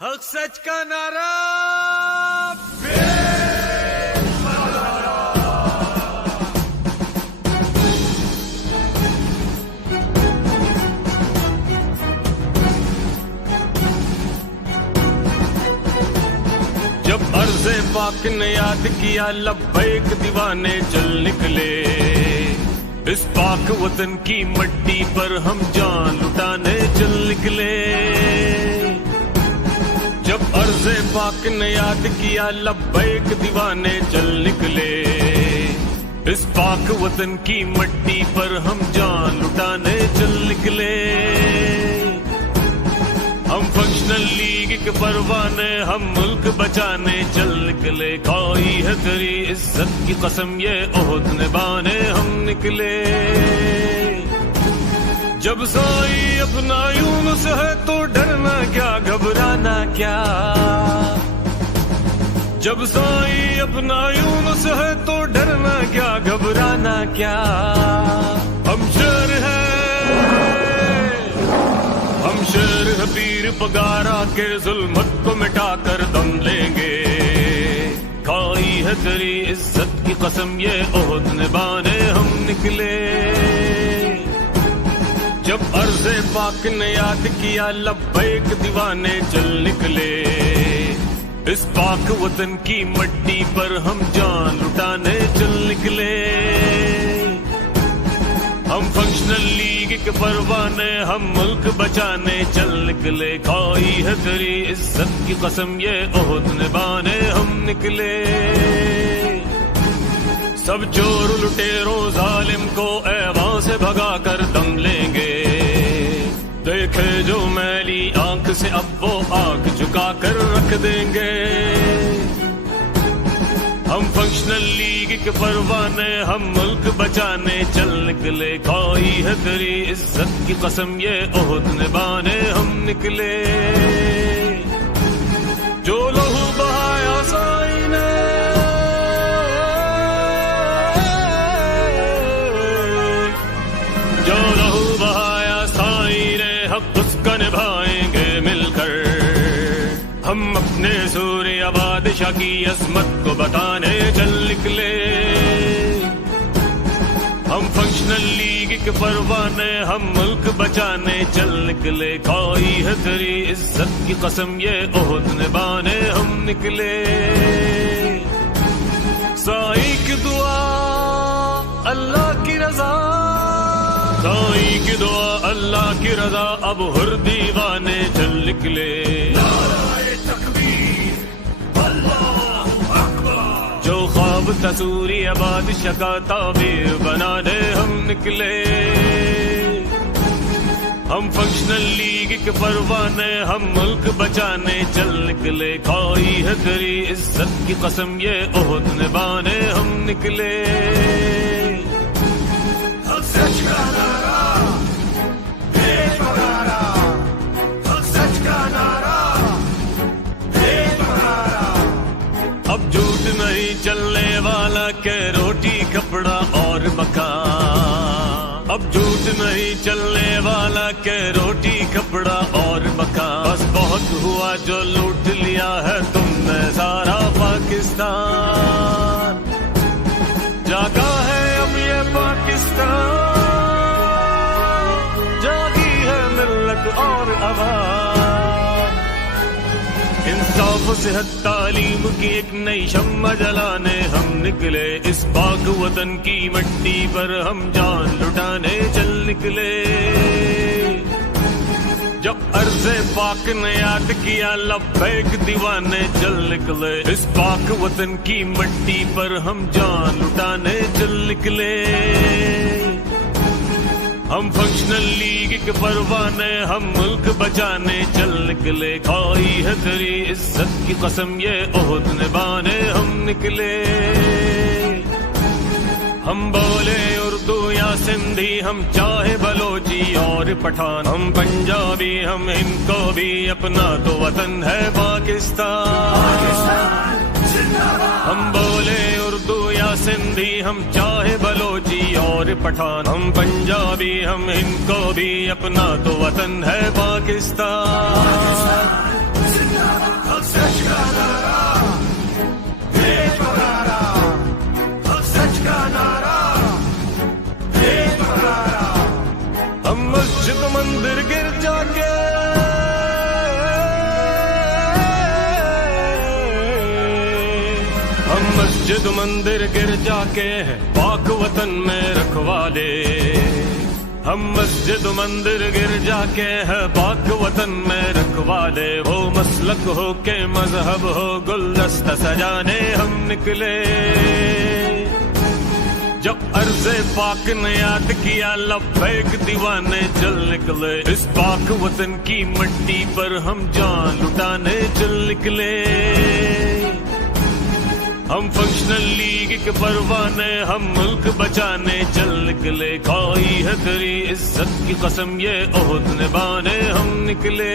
हक सच का नारा। जब अर्ज़े पाक ने याद किया लब्बैक दीवाने चल निकले, इस पाक वतन की मट्टी पर हम जान लुटाने चल निकले। जब अर्ज़े पाक ने याद किया लब्बैक दीवाने चल निकले, इस पाक वतन की मट्टी पर हम जान लुटाने चल निकले। हम फंक्शनल लीग के परवाने, हम मुल्क बचाने चल निकले। खाई है तेरी इज्जत की कसम ये ओहद निभाने हम निकले। जब साई अपना यूनुस है तो डरना क्या घबराना क्या। जब साई अपना यूनुस है तो डरना क्या घबराना क्या। हम शेर हैं, हम शेर है पीर पगारा के जुल्मत को मिटाकर दम लेंगे। खाई है तेरी इज्जत की कसम ये ओहद निभाने हम निकले। जब अर्ज़े पाक ने याद किया लब्बैक दीवाने चल निकले, इस पाक वतन की मट्टी पर हम जान लुटाने चल निकले। हम फंक्शनल लीग के परवाने, हम मुल्क बचाने चल निकले। खाई है तेरी इज्जत की कसम ये ओहद निभाने हम निकले। सब चोर लुटेरों जालिम को ऐवान से भगा कर दम लेंगे। देखे जो मैली आंख से अब वो आंख झुका कर रख देंगे। हम फंक्शनल लीग के परवाने, हम मुल्क बचाने चल निकले। खाई है तेरी इज्जत की कसम ये ओहद निभाने हम निकले। जो लहू बहाया साई ने, जो लहू बहाया साई ने, हक उसका निभाएंगे मिलकर। हम अपने सूर्य बादशाह की अजमत को बताने चल निकले। हम फंक्शनल लीग के परवाने, हम मुल्क बचाने चल निकले। खाई है तेरी इज्जत की कसम ये ओहद निभाने हम निकले। साई की दुआ अल्लाह की रजा, साई की दुआ अल्लाह की रजा, अब हर दीवाने चल निकले। जो ख्वाब तसूरी बादशाह का ताबीर बनाने हम निकले। हम फंक्शनल लीग के परवाने, हम मुल्क बचाने चल निकले। खाई है तेरी इज्जत की कसम ये ओहद निभाने हम निकले। सच का नारा, देश बगारा, सच का नारा, देश बगारा। अब झूठ नहीं चलने वाला के रोटी कपड़ा और मकान। अब झूठ नहीं चलने वाला के रोटी कपड़ा और मकान। बस बहुत हुआ जो लूट लिया है तुमने सारा पाकिस्तान। जागा है अब ये पाकिस्तान, जागी है मिल्लत और आवाम। इंसाफ सेहत तालीम की एक नई शम्मा जलाने हम निकले। इस पाक वतन की मट्टी पर हम जान लुटाने चल निकले। जब अर्ज़े पाक ने याद किया लब्बैक दीवाने चल निकले। इस पाक वतन की मट्टी पर हम जान लुटाने चल निकले। हम फंक्शनल लीग के परवाने, हम मुल्क बचाने चल निकले। खाई है तेरी इज्जत की कसम ये ओहद निभाने हम निकले। हम बोले उर्दू या सिंधी, हम चाहे बलोची और पठान। हम पंजाबी, हम इनको भी अपना तो वतन है पाकिस्तान। हम बोले उर्दू या सिंधी, हम चाहे बलोची और पठान। हम पंजाबी, हम इनको भी अपना तो वतन है पाकिस्तान। मस्जिद मंदिर गिरजा के हैं पाक वतन में रखवाले। हम मस्जिद मंदिर गिरजा के हैं पाक वतन में रखवाले। वो मसलक हो के मजहब हो गुलदस्ता सजाने हम निकले। जब अर्ज़े पाक ने याद किया लब्बैक दीवाने चल निकले। इस पाक वतन की मिट्टी पर हम जान लुटाने चल निकले। हम फंक्शनल लीग के परवाने हम मुल्क बचाने चल निकले। खाई है तेरी इज्जत की कसम ये ओहद निभाने हम निकले।